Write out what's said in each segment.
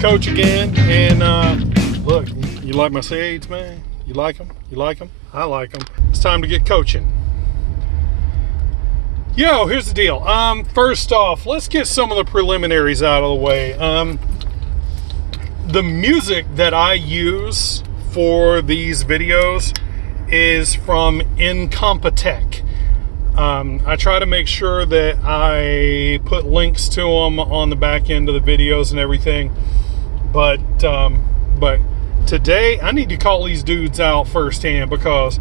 Coach again, and look, you like my seeds, man? You like them? You like them? I like them. It's time to get coaching. Yo, here's the deal. First off, let's get some of the preliminaries out of the way. The music that I use for these videos is from Incompetech. I try to make sure that I put links to them on the back end of the videos and everything. But today I need to call these dudes out firsthand because,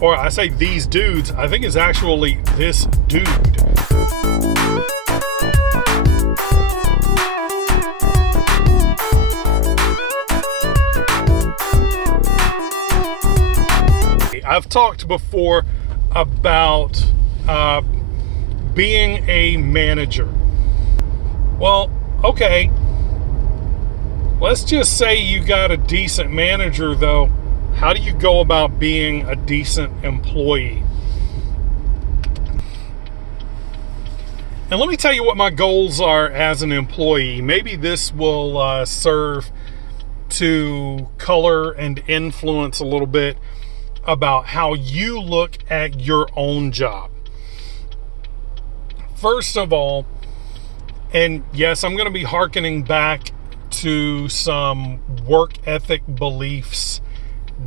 or I say these dudes, I think it's actually this dude. I've talked before about being a manager. Well, okay. Let's just say you got a decent manager, though. How do you go about being a decent employee? And let me tell you what my goals are as an employee. Maybe this will serve to color and influence a little bit about how you look at your own job. First of all, and yes, I'm going to be hearkening back to some work ethic beliefs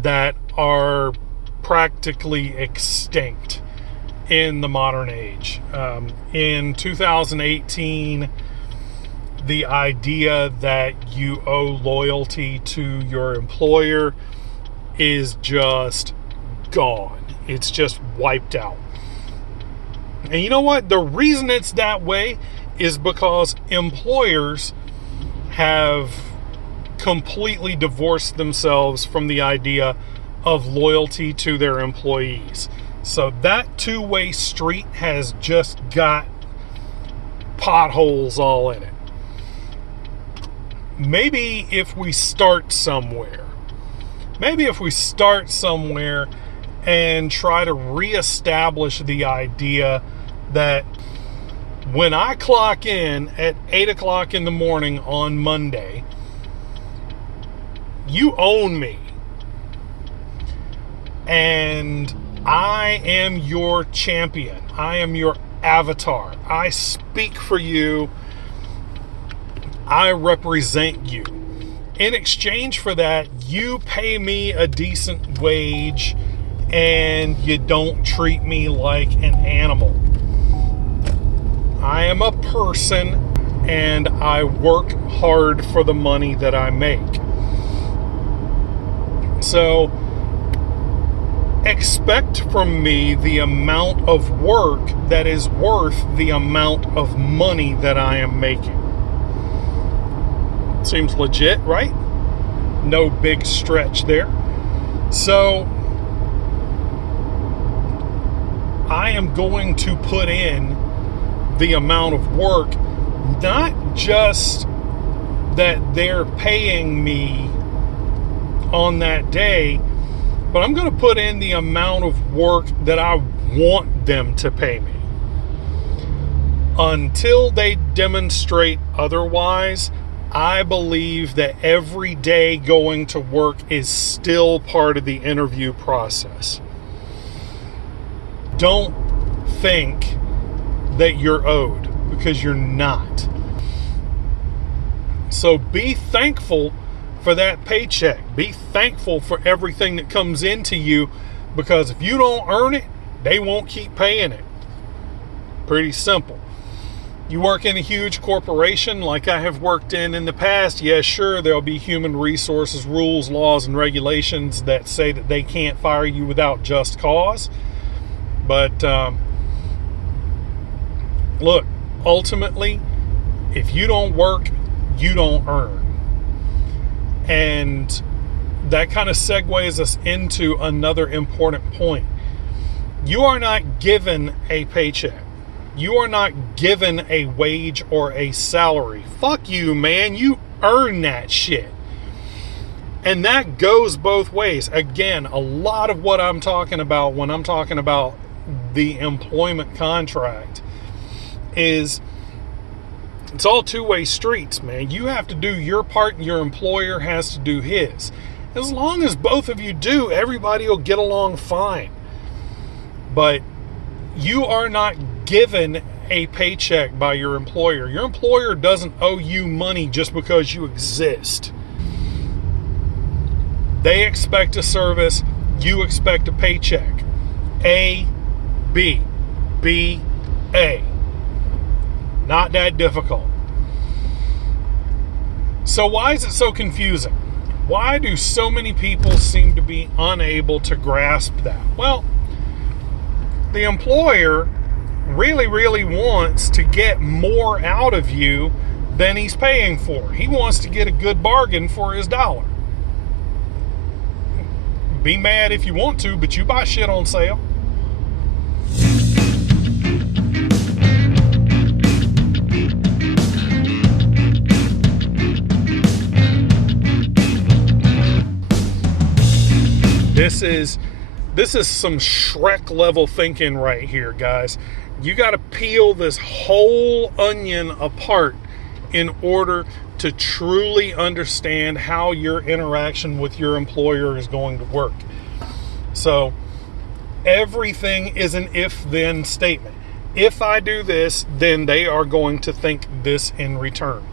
that are practically extinct in the modern age. In 2018, the idea that you owe loyalty to your employer is just gone. It's just wiped out. And you know what? The reason it's that way is because employers have completely divorced themselves from the idea of loyalty to their employees. So that two-way street has just got potholes all in it. Maybe if we start somewhere and try to reestablish the idea that when I clock in at 8 o'clock in the morning on Monday, you own me. And I am your champion. I am your avatar. I speak for you. I represent you. In exchange for that, you pay me a decent wage and you don't treat me like an animal. I am a person and I work hard for the money that I make. So expect from me the amount of work that is worth the amount of money that I am making. Seems legit, right? No big stretch there. So I am going to put in the amount of work, not just that they're paying me on that day, but I'm going to put in the amount of work that I want them to pay me. Until they demonstrate otherwise, I believe that every day going to work is still part of the interview process. Don't think that you're owed, because you're not. So be thankful for that paycheck. Be thankful for everything that comes into you, because if you don't earn it, they won't keep paying it. Pretty simple. You work in a huge corporation like I have worked in the past, yes, sure, there'll be human resources, rules, laws, and regulations that say that they can't fire you without just cause. But look, ultimately, if you don't work, you don't earn. And that kind of segues us into another important point. You are not given a paycheck. You are not given a wage or a salary. Fuck you, man. You earn that shit. And that goes both ways. Again, a lot of what I'm talking about when I'm talking about the employment contract is It's all two-way streets, man. You have to do your part and your employer has to do his. As long as both of you do, everybody will get along fine. But you are not given a paycheck by your employer. Your employer doesn't owe you money just because you exist. They expect a service, you expect a paycheck. A, B, B, A. Not that difficult. So why is it so confusing? Why do so many people seem to be unable to grasp that? Well, the employer really wants to get more out of you than he's paying for. He wants to get a good bargain for his dollar. Be mad if you want to, but you buy shit on sale. This is some Shrek level thinking right here, guys. You got to peel this whole onion apart in order to truly understand how your interaction with your employer is going to work. So everything is an if-then statement. If I do this, then they are going to think this in return.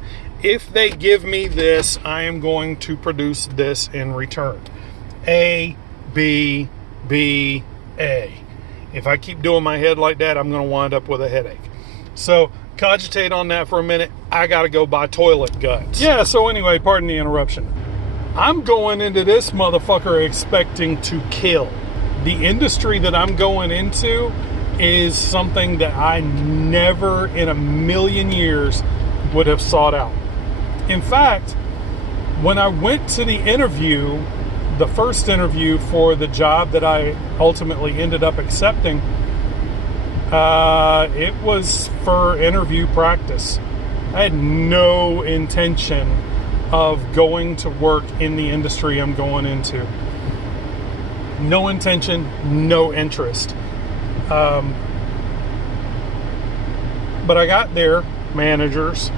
If they give me this, I am going to produce this in return. A, B, B, A. If I keep doing my head like that, I'm going to wind up with a headache. So cogitate on that for a minute. I got to go buy toilet guts. Yeah, so anyway, pardon the interruption. I'm going into this motherfucker expecting to kill. The industry that I'm going into is something that I never in a million years would have sought out. In fact, when I went to the interview, the first interview for the job that I ultimately ended up accepting, it was for interview practice. I had no intention of going to work in the industry I'm going into. No intention, no interest. But I got there, managers.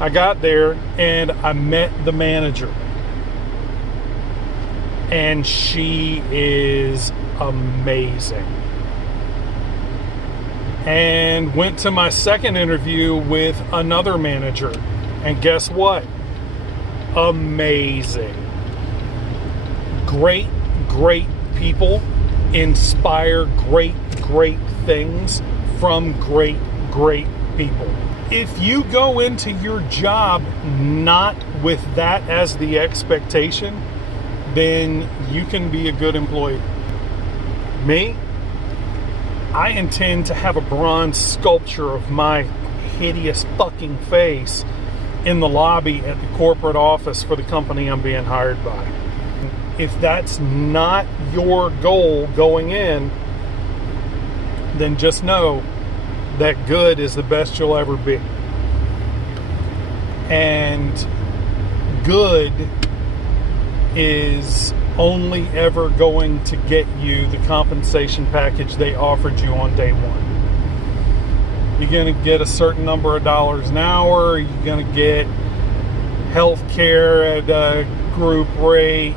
I got there and I met the manager. And she is amazing. And went to my second interview with another manager. And guess what? Amazing. Great people inspire great things from great people. If you go into your job not with that as the expectation, then you can be a good employee. Me, I intend to have a bronze sculpture of my hideous fucking face in the lobby at the corporate office for the company I'm being hired by. If that's not your goal going in, then just know that good is the best you'll ever be. And good is only ever going to get you the compensation package they offered you on day one. You're going to get a certain number of dollars an hour. You're going to get health care at a group rate.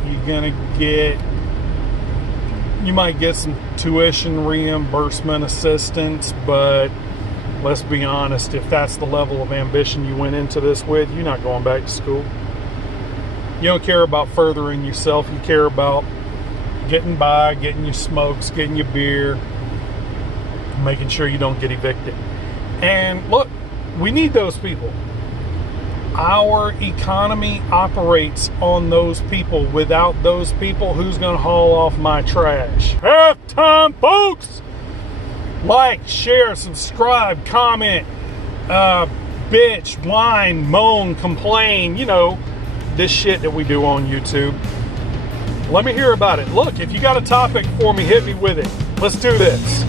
You might get some tuition reimbursement assistance, but let's be honest, if that's the level of ambition you went into this with, you're not going back to school. You don't care about furthering yourself. You care about getting by, getting your smokes, getting your beer, making sure you don't get evicted. And look, we need those people. Our economy operates on those people. Without those people, who's going to haul off my trash? Halftime, folks! Like, share, subscribe, comment, bitch, whine, moan, complain, this shit that we do on YouTube. Let me hear about it. Look, if you got a topic for me, hit me with it. Let's do this.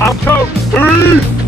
I'm Coach. Peace!